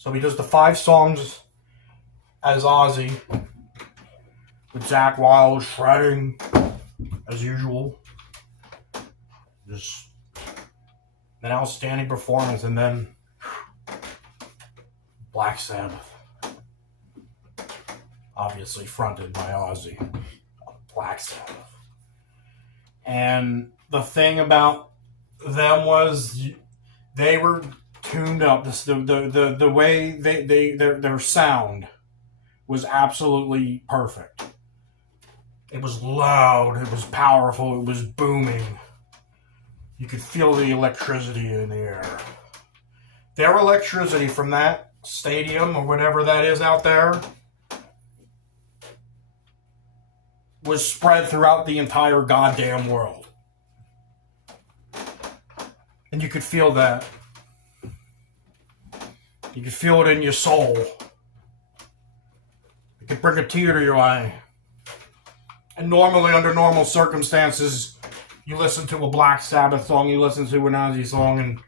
So he does the 5 songs as Ozzy, with Zakk Wylde shredding as usual. Just an outstanding performance, and then Black Sabbath, obviously fronted by Ozzy. Black Sabbath. And the thing about them was they were tuned up. The way their sound was absolutely perfect. It was loud, it was powerful, it was booming. You could feel the electricity in the air. Their electricity from that stadium or whatever that is out there was spread throughout the entire goddamn world. And you could feel that. You could feel it in your soul. It could bring a tear to your eye. And normally, under normal circumstances, you listen to a Black Sabbath song, you listen to an Ozzy song, and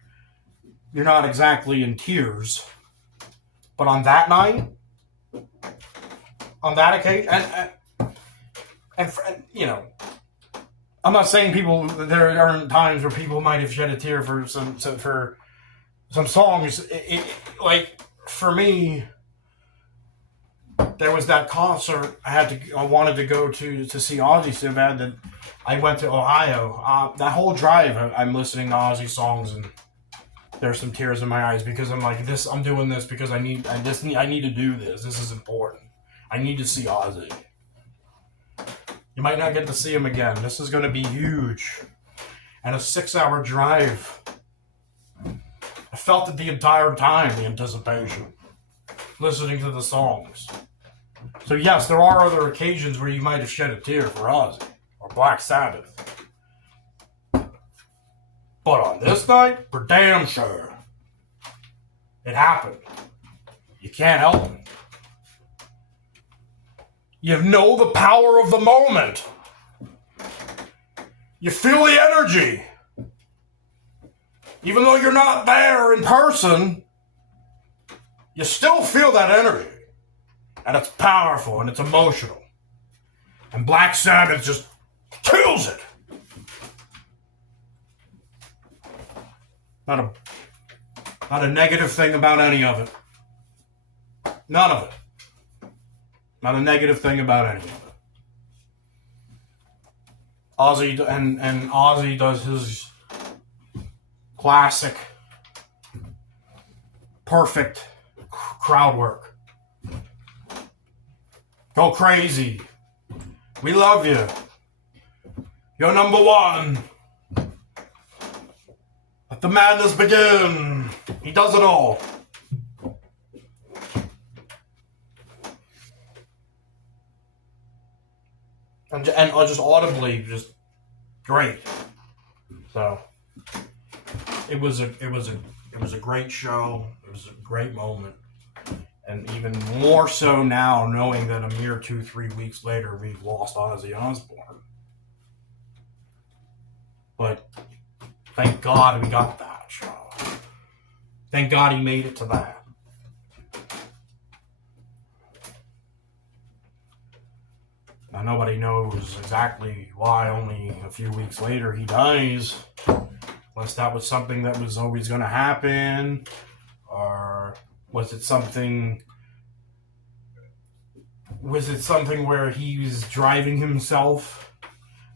you're not exactly in tears. But on that night, on that occasion, and you know, I'm not saying there aren't times where people might have shed a tear for some songs. Like, for me, there was that concert I wanted to go to see Ozzy so bad that I went to Ohio. That whole drive, I'm listening to Ozzy songs, and there's some tears in my eyes because I'm like, I'm doing this because I need to do this. This is important. I need to see Ozzy. You might not get to see him again. This is going to be huge. And a 6-hour drive. I felt it the entire time, the anticipation, listening to the songs. So yes, there are other occasions where you might have shed a tear for Ozzy or Black Sabbath. But on this night, for damn sure, it happened. You can't help it. You know the power of the moment. You feel the energy. Even though you're not there in person, you still feel that energy. And it's powerful and it's emotional. And Black Sabbath just kills it. Not a negative thing about any of it. None of it. Not a negative thing about any of it. Ozzy does his classic, perfect crowd work. Go crazy. We love you. You're number one. Let the madness begin. He does it all. And just audibly, just great. So it was a great show. It was a great moment, and even more so now, knowing that a mere 2-3 weeks later we've lost Ozzy Osbourne. But thank God we got that show. Thank God he made it to that. Now, nobody knows exactly why only a few weeks later he dies. Unless that was something that was always going to happen. Or was it something where he was driving himself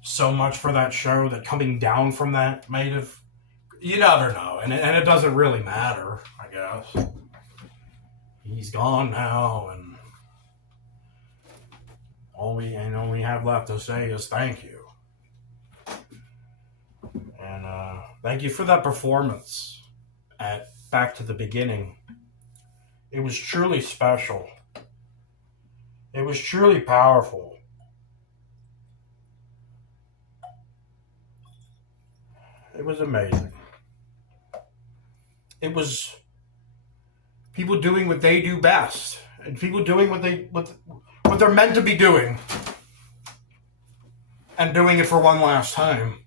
so much for that show that coming down from that might have... You never know. And it doesn't really matter, I guess. He's gone now, and all we have left to say is thank you. And thank you for that performance at Back to the Beginning. It was truly special. It was truly powerful. It was amazing. It was people doing what they do best, and people doing what they're meant to be doing, and doing it for one last time.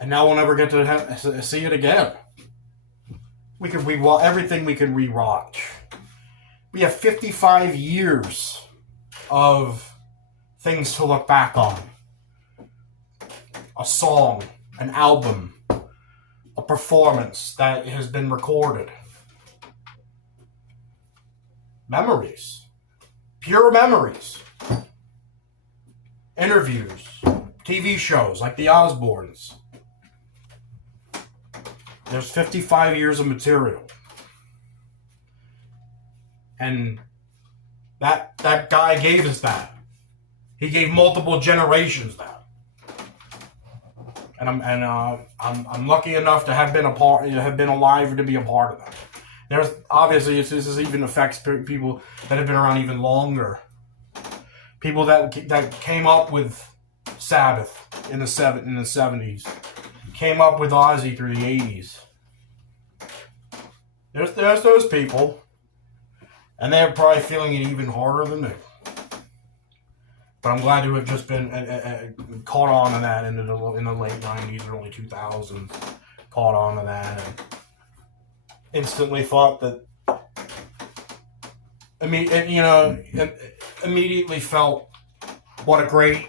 And now we'll never get to see it again. we could rewatch everything we could rewatch. We have 55 years of things to look back on. A song, an album, a performance that has been recorded. Memories. Pure memories. Interviews. TV shows like The Osbournes. There's 55 years of material. And that guy gave us that. He gave multiple generations that. And I'm lucky enough to have been alive to be a part of that. There's obviously this even affects people that have been around even longer. People that came up with Sabbath in the 70s, came up with Ozzy through the 80s. There's those people, and they're probably feeling it even harder than me. But I'm glad to have just been caught on to that in the late 90s, early 2000s. Caught on to that and instantly thought that, immediately felt what a great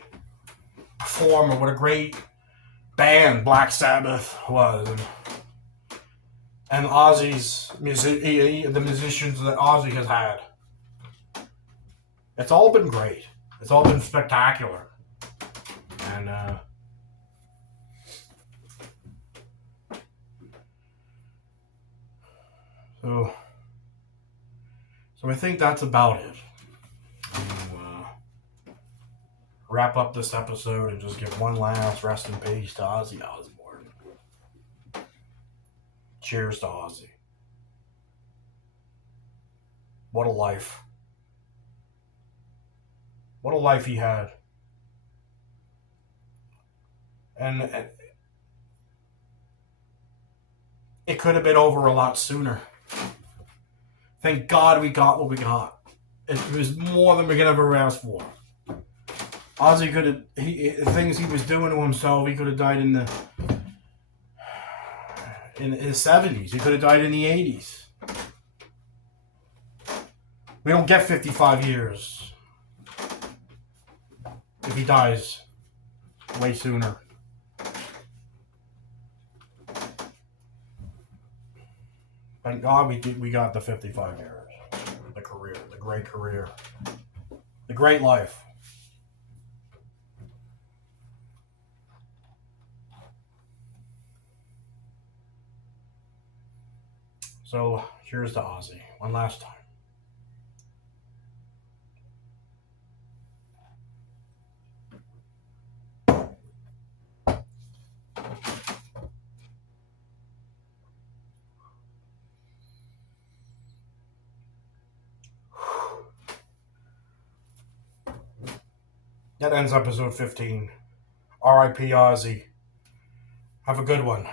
performer, what a great band Black Sabbath was. And Ozzy's the musicians that Ozzy has had. It's all been great. It's all been spectacular. And so I think that's about it. Wrap up this episode and just give one last rest in peace to Ozzy Osbourne. Cheers to Ozzy. What a life. What a life he had. And it could have been over a lot sooner. Thank God we got what we got. It was more than we could ever ask for. Ozzy could have, things he was doing to himself, he could have died in his 70s. He could have died in the 80s. We don't get 55 years if he dies way sooner. Thank God we got the 55 years. The career, the great career. The great life. So, cheers to Ozzy. One last time. That ends episode 15. R.I.P. Ozzy. Have a good one.